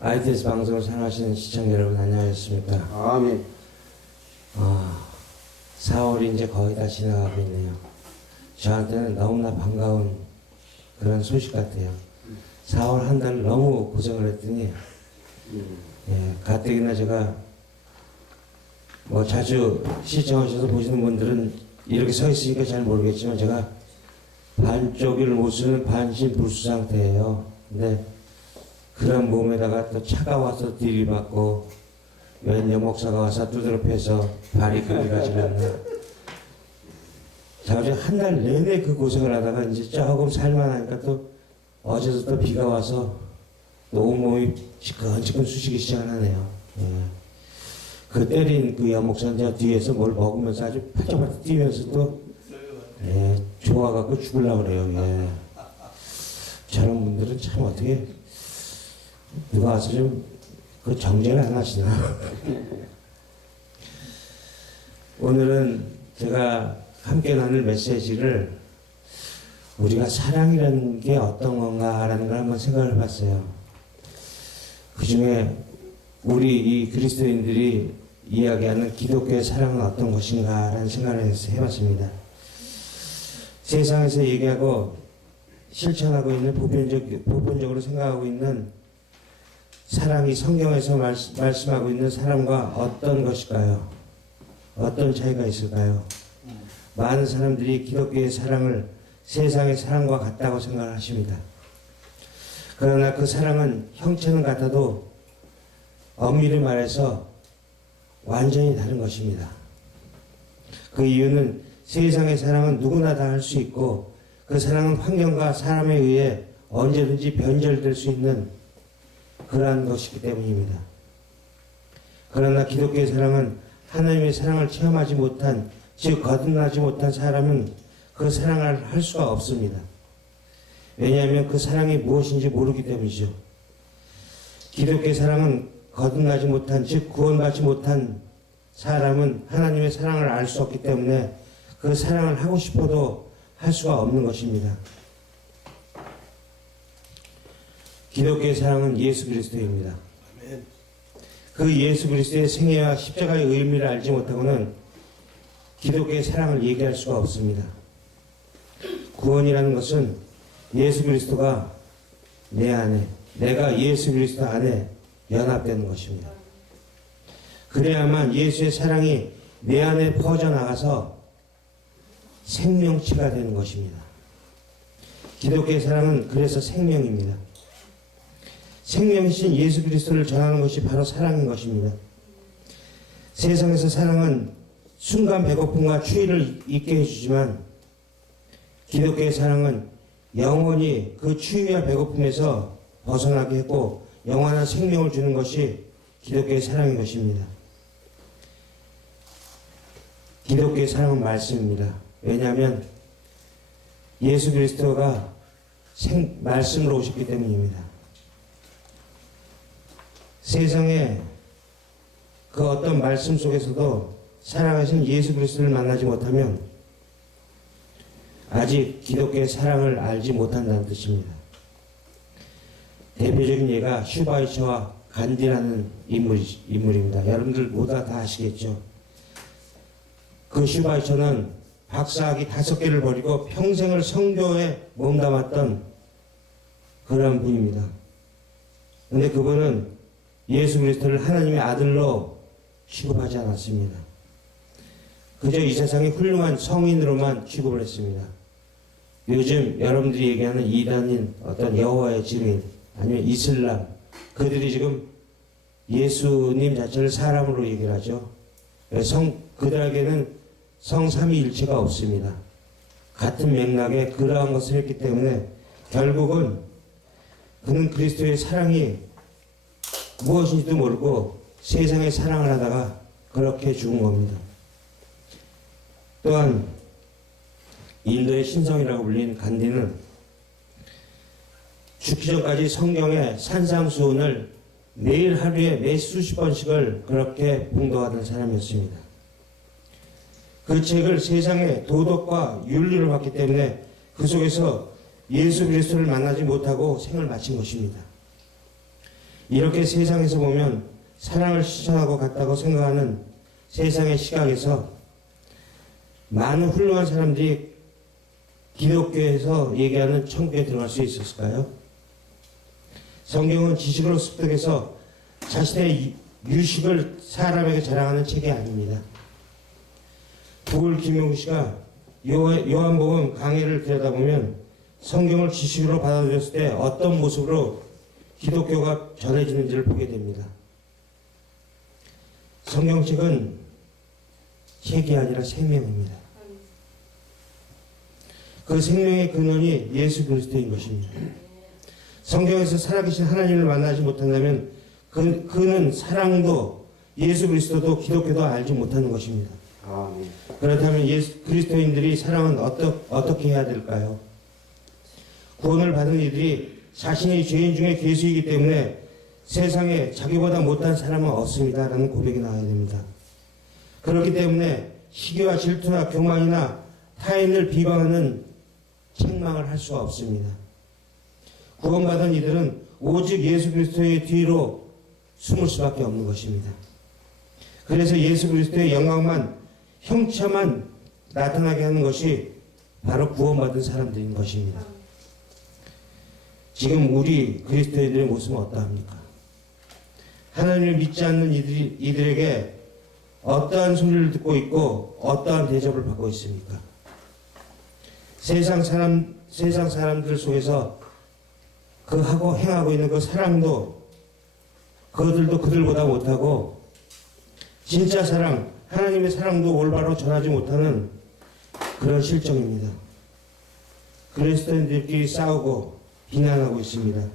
ITS 방송을 사랑하시는 시청자 여러분 안녕하셨습니까? 아멘. 4월이 이제 거의 다 지나가고 있네요. 저한테는 너무나 반가운 그런 소식 같아요. 4월 한 달 너무 고생을 했더니 가뜩이나 제가 뭐 자주 시청하셔서 보시는 분들은 이렇게 서 있으니까 잘 모르겠지만 제가 반쪽을 못 쓰는 반신불수 상태예요. 근데 그런 몸에다가 또 차가 와서 들이받고 웬여 목사가 와서 두드러 패서 발이 그리가 질렀나. 자, 어제 한 달 내내 그 고생을 하다가 이제 조금 살만하니까 또 어제도 또 비가 와서 또 온몸이 지끈지끈 쑤시기 시작하네요. 그 때린 그 여목사는 뒤에서 뭘 먹으면서 아주 팔짝팔짝 뛰면서 또 좋아갖고 죽으려고 그래요. 저런 분들은 참 어떻게 누가 와서 좀 그 정제를 안 하시나. 오늘은 제가 함께 나눌 메시지를 우리가 사랑이라는 게 어떤 건가라는 걸 한번 생각을 해봤어요. 그 중에 우리 이 그리스도인들이 이야기하는 기독교의 사랑은 어떤 것인가라는 생각을 해봤습니다. 세상에서 얘기하고 실천하고 있는 보편적으로 생각하고 있는 사랑이 성경에서 말씀하고 있는 사랑과 어떤 것일까요? 어떤 차이가 있을까요? 많은 사람들이 기독교의 사랑을 세상의 사랑과 같다고 생각을 하십니다. 그러나 그 사랑은 형체는 같아도 엄밀히 말해서 완전히 다른 것입니다. 그 이유는 세상의 사랑은 누구나 다 할 수 있고 그 사랑은 환경과 사람에 의해 언제든지 변절될 수 있는 그러한 것이기 때문입니다. 그러나 기독교의 사랑은 하나님의 사랑을 체험하지 못한, 즉 거듭나지 못한 사람은 그 사랑을 할 수가 없습니다. 왜냐하면 그 사랑이 무엇인지 모르기 때문이죠. 기독교의 사랑은 거듭나지 못한, 즉 구원받지 못한 사람은 하나님의 사랑을 알 수 없기 때문에 그 사랑을 하고 싶어도 할 수가 없는 것입니다. 기독교의 사랑은 예수 그리스도입니다. 그 예수 그리스도의 생애와 십자가의 의미를 알지 못하고는 기독교의 사랑을 얘기할 수가 없습니다. 구원이라는 것은 예수 그리스도가 내 안에, 내가 예수 그리스도 안에 연합되는 것입니다. 그래야만 예수의 사랑이 내 안에 퍼져나가서 생명체가 되는 것입니다. 기독교의 사랑은 그래서 생명입니다. 생명이신 예수 그리스도를 전하는 것이 바로 사랑인 것입니다. 세상에서 사랑은 순간 배고픔과 추위를 잊게 해주지만 기독교의 사랑은 영원히 그 추위와 배고픔에서 벗어나게 했고 영원한 생명을 주는 것이 기독교의 사랑인 것입니다. 기독교의 사랑은 말씀입니다. 왜냐하면 예수 그리스도가 말씀으로 오셨기 때문입니다. 세상에 그 어떤 말씀 속에서도 살아가신 예수 그리스도를 만나지 못하면 아직 기독교의 사랑을 알지 못한다는 뜻입니다. 대표적인 예가 슈바이처와 간디라는 인물입니다. 여러분들 모두 다 아시겠죠? 그 슈바이처는 박사학위 5개를 버리고 평생을 선교에 몸담았던 그런 분입니다. 그런데 그분은 예수 그리스도를 하나님의 아들로 취급하지 않았습니다. 그저 이 세상의 훌륭한 성인으로만 취급을 했습니다. 요즘 여러분들이 얘기하는 이단인 어떤 여호와의 증인 아니면 이슬람, 그들이 지금 예수님 자체를 사람으로 얘기를 하죠. 그들에게는 성삼위일체가 없습니다. 같은 맥락에 그러한 것을 했기 때문에 결국은 그는 그리스도의 사랑이 무엇인지도 모르고 세상의 사랑을 하다가 그렇게 죽은 겁니다. 또한 인도의 신성이라고 불린 간디는 죽기 전까지 성경의 산상수훈을 매일 하루에 매 수십 번씩을 그렇게 봉독하던 사람이었습니다. 그 책을 세상의 도덕과 윤리를 봤기 때문에 그 속에서 예수 그리스도를 만나지 못하고 생을 마친 것입니다. 이렇게 세상에서 보면 사랑을 실천하고 같다고 생각하는 세상의 시각에서 많은 훌륭한 사람들이 기독교에서 얘기하는 천국에 들어갈 수 있었을까요? 성경은 지식으로 습득해서 자신의 유식을 사람에게 자랑하는 책이 아닙니다. 부글 김용우 씨가 요한복음 강해를 들여다보면 성경을 지식으로 받아들였을 때 어떤 모습으로 기독교가 전해지는지를 보게 됩니다. 성경책은 책이 아니라 생명입니다. 그 생명의 근원이 예수 그리스도인 것입니다. 성경에서 살아계신 하나님을 만나지 못한다면 그는 사랑도 예수 그리스도도 기독교도 알지 못하는 것입니다. 그렇다면 예수 그리스도인들이 사랑은 어떻게 해야 될까요? 구원을 받은 이들이 자신이 죄인 중에 괴수이기 때문에 세상에 자기보다 못한 사람은 없습니다 라는 고백이 나와야 됩니다. 그렇기 때문에 시기와 질투나 교만이나 타인을 비방하는 책망을 할 수가 없습니다. 구원받은 이들은 오직 예수 그리스도의 뒤로 숨을 수밖에 없는 것입니다. 그래서 예수 그리스도의 영광만 형체만 나타나게 하는 것이 바로 구원받은 사람들인 것입니다. 지금 우리 그리스도인들의 모습은 어떠합니까? 하나님을 믿지 않는 이들에게 어떠한 소리를 듣고 있고 어떠한 대접을 받고 있습니까? 세상 사람들 속에서 그 하고 행하고 있는 그 사랑도 그들도 그들보다 못하고 진짜 사랑, 하나님의 사랑도 올바로 전하지 못하는 그런 실정입니다. 그리스도인들끼리 싸우고 비난하고 있습니다.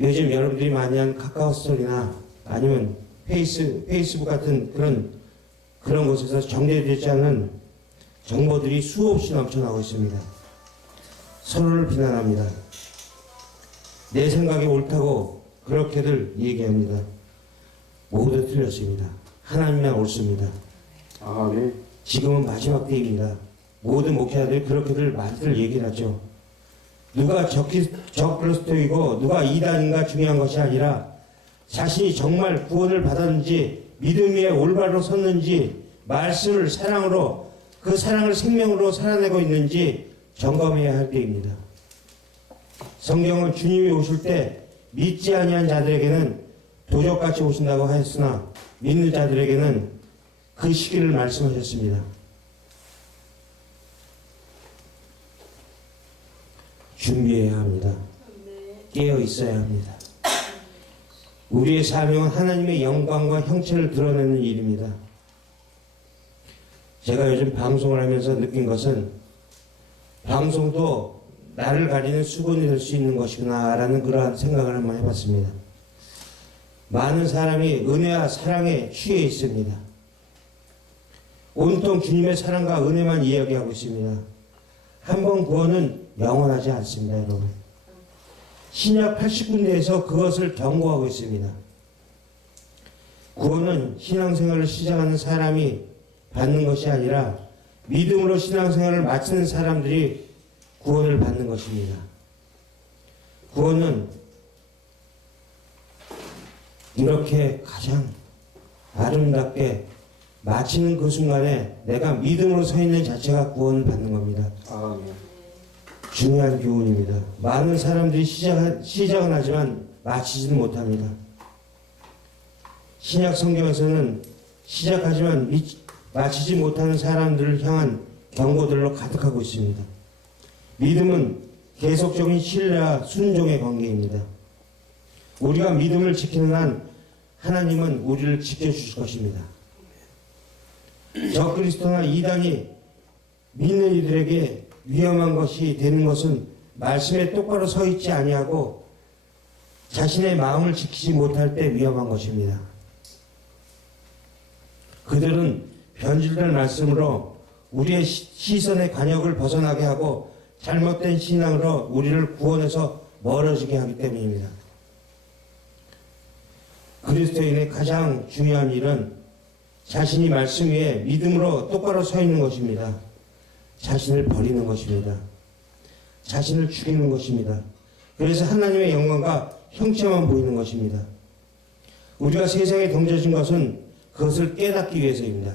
요즘 여러분들이 많이 하는 카카오 스토리나 아니면 페이스북 같은 그런 곳에서 정제되지 않은 정보들이 수없이 넘쳐나고 있습니다. 서로를 비난합니다. 내 생각이 옳다고 그렇게들 얘기합니다. 모두 틀렸습니다. 하나님만 옳습니다. 네. 지금은 마지막 때입니다. 모든 목회자들이 그렇게들 많이들 얘기를 하죠. 누가 적그리스도이고 누가 이단인가 중요한 것이 아니라 자신이 정말 구원을 받았는지 믿음 위에 올바로 섰는지 말씀을 사랑으로 그 사랑을 생명으로 살아내고 있는지 점검해야 할 때입니다. 성경은 주님이 오실 때 믿지 아니한 자들에게는 도적같이 오신다고 하였으나 믿는 자들에게는 그 시기를 말씀하셨습니다. 준비해야 합니다. 깨어 있어야 합니다. 우리의 사명은 하나님의 영광과 형체를 드러내는 일입니다. 제가 요즘 방송을 하면서 느낀 것은 방송도 나를 가리는 수건이 될 수 있는 것이구나 라는 그러한 생각을 한번 해봤습니다. 많은 사람이 은혜와 사랑에 취해 있습니다. 온통 주님의 사랑과 은혜만 이야기하고 있습니다. 한 번 구원은 영원하지 않습니다, 여러분. 신약 80군데에서 그것을 경고하고 있습니다. 구원은 신앙생활을 시작하는 사람이 받는 것이 아니라 믿음으로 신앙생활을 마치는 사람들이 구원을 받는 것입니다. 구원은 이렇게 가장 아름답게 마치는 그 순간에 내가 믿음으로 서 있는 자체가 구원을 받는 겁니다. 네. 중요한 교훈입니다. 많은 사람들이 시작은 하지만 마치지는 못합니다. 신약 성경에서는 시작하지만 마치지 못하는 사람들을 향한 경고들로 가득하고 있습니다. 믿음은 계속적인 신뢰와 순종의 관계입니다. 우리가 믿음을 지키는 한 하나님은 우리를 지켜주실 것입니다. 적그리스도나 이단이 믿는 이들에게 위험한 것이 되는 것은 말씀에 똑바로 서 있지 아니하고 자신의 마음을 지키지 못할 때 위험한 것입니다. 그들은 변질된 말씀으로 우리의 시선의 관역을 벗어나게 하고 잘못된 신앙으로 우리를 구원해서 멀어지게 하기 때문입니다. 그리스도인의 가장 중요한 일은 자신이 말씀 위에 믿음으로 똑바로 서 있는 것입니다. 자신을 버리는 것입니다. 자신을 죽이는 것입니다. 그래서 하나님의 영광과 형체만 보이는 것입니다. 우리가 세상에 던져진 것은 그것을 깨닫기 위해서입니다.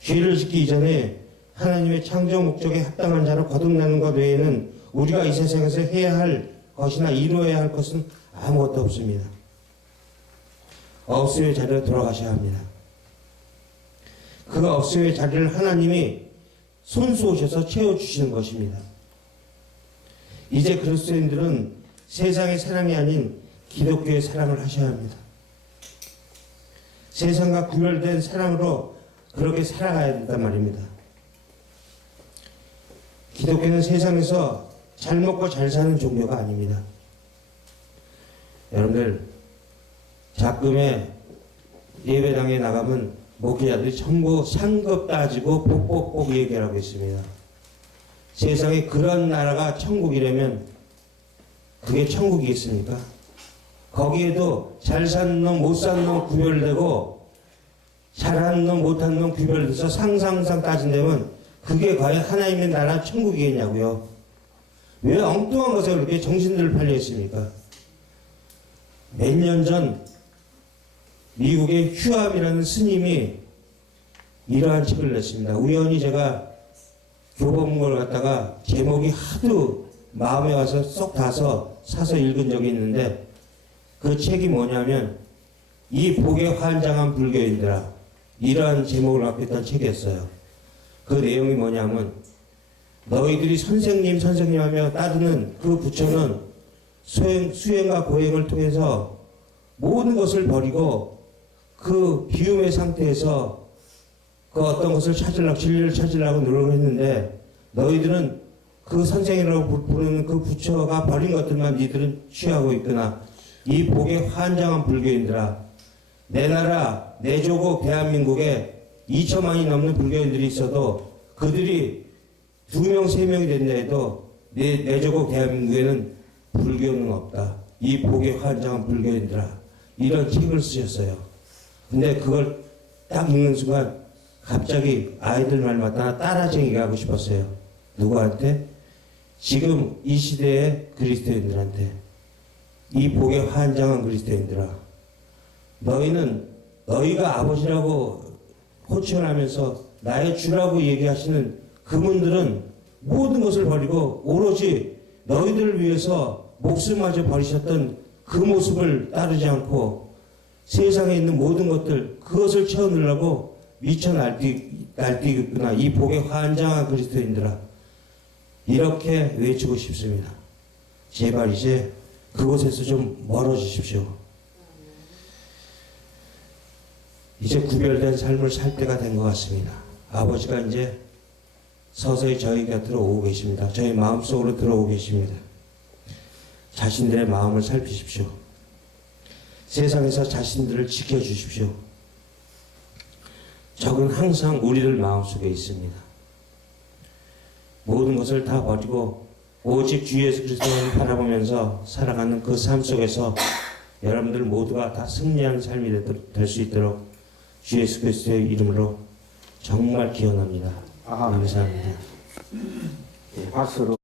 죄를 짓기 이전에 하나님의 창조 목적에 합당한 자로 거듭나는 것 외에는 우리가 이 세상에서 해야 할 것이나 이루어야 할 것은 아무것도 없습니다. 업소의 자리로 돌아가셔야 합니다. 그 업소의 자리를 하나님이 손수오셔서 채워주시는 것입니다. 이제 그리스도인들은 세상의 사랑이 아닌 기독교의 사랑을 하셔야 합니다. 세상과 구별된 사랑으로 그렇게 살아가야 된단 말입니다. 기독교는 세상에서 잘 먹고 잘 사는 종교가 아닙니다. 여러분들 작금에 예배당에 나가면 목회자들이 전부 상급 따지고 복복복 얘기하고 있습니다. 세상에 그런 나라가 천국이라면 그게 천국이겠습니까? 거기에도 잘 사는 놈, 못 사는 놈 구별되고 잘하는 놈, 못하는 놈 구별돼서 상상상 따진다면 그게 과연 하나님의 나라 천국이겠냐고요. 왜 엉뚱한 것에 그렇게 정신들을 팔려 있습니까? 몇 년 전 미국의 휴암이라는 스님이 이러한 책을 냈습니다. 우연히 제가 교보문고를 갖다가 제목이 하도 마음에 와서 쏙 닿아서 사서 읽은 적이 있는데 그 책이 뭐냐면 이 복에 환장한 불교인들아, 이러한 제목을 갖고 있던 책이었어요. 그 내용이 뭐냐면 너희들이 선생님 하며 따르는 그 부처는 수행과 고행을 통해서 모든 것을 버리고 그 비움의 상태에서 그 어떤 것을 찾으려고, 진리를 찾으려고 노력을 했는데 너희들은 그 선생이라고 부르는 그 부처가 버린 것들만 니들은 취하고 있구나. 이 복에 환장한 불교인들아, 내 나라, 내 조국 대한민국에 2천만이 넘는 불교인들이 있어도 그들이 2명, 3명이 된다 해도 내 조국 대한민국에는 불교는 없다. 이 복에 환장한 불교인들아. 이런 책을 쓰셨어요. 근데 그걸 딱 읽는 순간 갑자기 아이들 말 맞다가 따라쟁이가 하고 싶었어요. 누구한테? 지금 이 시대의 그리스도인들한테. 이 복에 환장한 그리스도인들아. 너희는 너희가 아버지라고 호칭을 하면서 나의 주라고 얘기하시는 그분들은 모든 것을 버리고 오로지 너희들을 위해서 목숨마저 버리셨던 그 모습을 따르지 않고 세상에 있는 모든 것들 그것을 채워넣으려고 미쳐 날뛰구나. 이 복에 환장한 그리스도인들아. 이렇게 외치고 싶습니다. 제발 이제 그곳에서 좀 멀어지십시오. 이제 구별된 삶을 살 때가 된 것 같습니다. 아버지가 이제 서서히 저희 곁으로 오고 계십니다. 저희 마음속으로 들어오고 계십니다. 자신들의 마음을 살피십시오. 세상에서 자신들을 지켜주십시오. 적은 항상 우리들 마음속에 있습니다. 모든 것을 다 버리고 오직 주 예수 그리스도를 바라보면서 살아가는 그 삶 속에서 여러분들 모두가 다 승리하는 삶이 될 수 있도록 주 예수 그리스도의 이름으로 정말 기원합니다. 감사합니다. 박수로.